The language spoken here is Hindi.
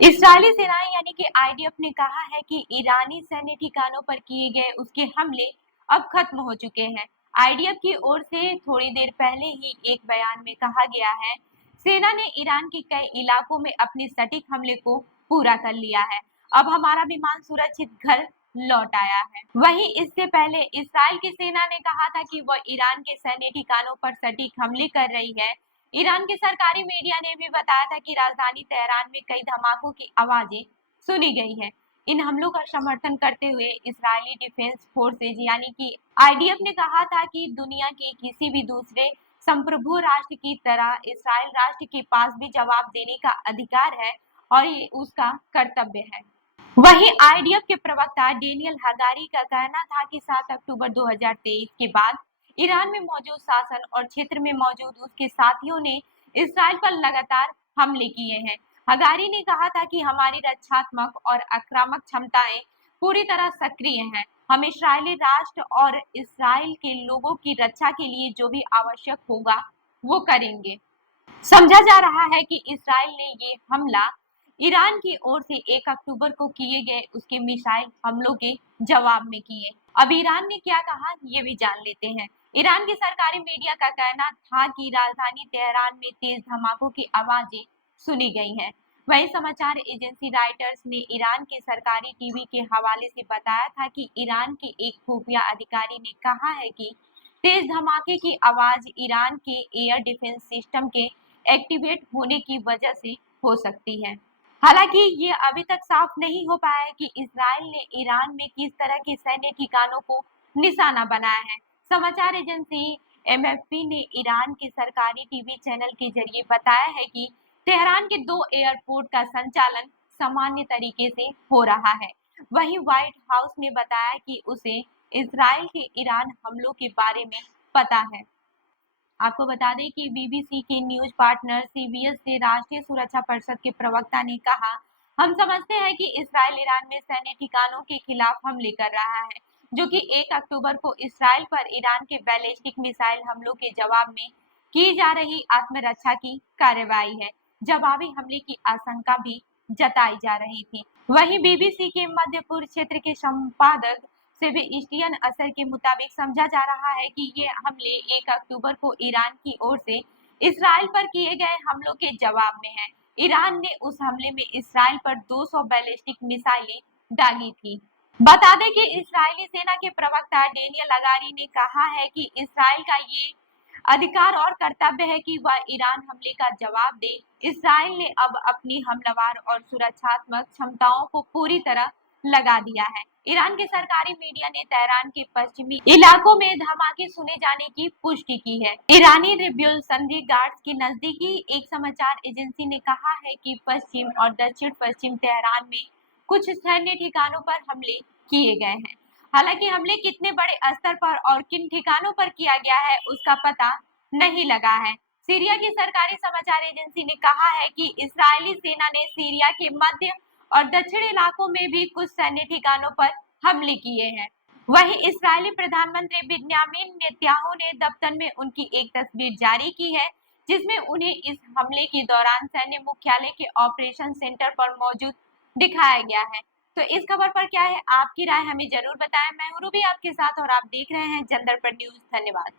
इस्राएली सेनाएं यानी कि आईडीएफ ने कहा है कि ईरानी सैन्य ठिकानों पर किए गए उसके हमले अब खत्म हो चुके हैं। आईडीएफ की ओर से थोड़ी देर पहले ही एक बयान में कहा गया है, सेना ने ईरान के कई इलाकों में अपने सटीक हमले को पूरा कर लिया है। अब हमारा विमान सुरक्षित घर लौट आया है। वहीं इससे पहले इस्राएल की सेना ने कहा था कि वह ईरान के सैन्य ठिकानों पर सटीक हमले कर रही है। ईरान के सरकारी मीडिया ने भी बताया था कि राजधानी तेहरान में कई धमाकों की आवाजें सुनी गई हैं। इन हमलों का समर्थन करते हुए इजरायली डिफेंस फोर्सेज यानी कि आईडीएफ ने कहा था कि दुनिया के किसी भी दूसरे संप्रभु राष्ट्र की तरह इस्राएल राष्ट्र के पास भी जवाब देने का अधिकार है और ये उसका कर्तव्य है। वहीं आईडीएफ के प्रवक्ता डेनियल हगारी का कहना था कि 7 अक्टूबर 2023 के बाद ईरान में मौजूद शासन और क्षेत्र में मौजूद उसके साथियों ने इसराइल पर लगातार हमले किए हैं। हगारी ने कहा था कि हमारी रक्षात्मक और आक्रामक क्षमताएं पूरी तरह सक्रिय हैं। हम इस्राएली राष्ट्र और इसराइल के लोगों की रक्षा के लिए जो भी आवश्यक होगा वो करेंगे। समझा जा रहा है कि इसराइल ने ये हमला ईरान की ओर से 1 अक्टूबर को किए गए उसके मिसाइल हमलों के जवाब में किए। अब ईरान ने क्या कहा ये भी जान लेते हैं। ईरान की सरकारी मीडिया का कहना था कि राजधानी तेहरान में तेज धमाकों की आवाजें सुनी गई हैं। वही समाचार एजेंसी राइटर्स ने ईरान के सरकारी टीवी के हवाले से बताया था कि ईरान के एक खुफिया अधिकारी ने कहा है कि तेज धमाके की आवाज ईरान के एयर डिफेंस सिस्टम के एक्टिवेट होने की वजह से हो सकती है। हालांकि ये अभी तक साफ नहीं हो पाया है कि इजराइल ने ईरान में किस तरह के सैन्य ठिकानों को निशाना बनाया है। समाचार एजेंसी एमएफपी ने ईरान के सरकारी टीवी चैनल के जरिए बताया है कि तेहरान के 2 एयरपोर्ट का संचालन सामान्य तरीके से हो रहा है। वहीं व्हाइट हाउस ने बताया कि उसे इजराइल के ईरान हमलों के बारे में पता है। आपको बता दें कि बीबीसी के न्यूज पार्टनर सीबीएस से राष्ट्रीय सुरक्षा परिषद के प्रवक्ता ने कहा, हम समझते हैं कि इस्राइल ईरान में सैन्य ठिकानों के खिलाफ हमले कर रहा है, जो कि 1 अक्टूबर को इस्राइल पर ईरान के बैलिस्टिक मिसाइल हमलों के जवाब में की जा रही आत्मरक्षा की कार्रवाई है। जवाबी हमले की आशंका भी जताई जा रही थी। वहीं बीबीसी के मध्य पूर्व क्षेत्र के संपादक सेबेस्टियन असर के मुताबिक समझा जा रहा है कि ये हमले 1 अक्टूबर को ईरान की ओर से इस्राइल पर किए गए हमलों के जवाब में है। ईरान ने उस हमले में इस्राइल पर 200 बैलिस्टिक मिसाइलें दागी थी। बता दें कि इस्राएली सेना के प्रवक्ता डेनियल हगारी ने कहा है कि इस्राइल का ये अधिकार और कर्तव्य है कि वह ईरान हमले का जवाब दे। इस्राइल ने अब अपनी हमलावर और सुरक्षात्मक क्षमताओं को पूरी तरह लगा दिया है। ईरान के सरकारी मीडिया ने तेहरान के पश्चिमी इलाकों में धमाके सुने जाने की पुष्टि की है। ईरानी रिवॉल्यूशनरी गार्ड्स की नजदीकी एक समाचार एजेंसी ने कहा है कि पश्चिम और दक्षिण पश्चिम तेहरान में कुछ सैन्य ठिकानों पर हमले किए गए हैं। हालांकि हमले कितने बड़े स्तर पर और किन ठिकानों पर किया गया है उसका पता नहीं लगा है। सीरिया की सरकारी समाचार एजेंसी ने कहा है कि इस्राएली सेना ने सीरिया के मध्य और दक्षिण इलाकों में भी कुछ सैन्य ठिकानों पर हमले किए हैं। वहीं इस्राएली प्रधानमंत्री बिन्यामिन नेतन्याहू ने दफ्तर में उनकी एक तस्वीर जारी की है, जिसमें उन्हें इस हमले के दौरान सैन्य मुख्यालय के ऑपरेशन सेंटर पर मौजूद दिखाया गया है। तो इस खबर पर क्या है आपकी राय, हमें जरूर बताएं। मैं हूं रूबी आपके साथ और आप देख रहे हैं जनदर्पण न्यूज। धन्यवाद।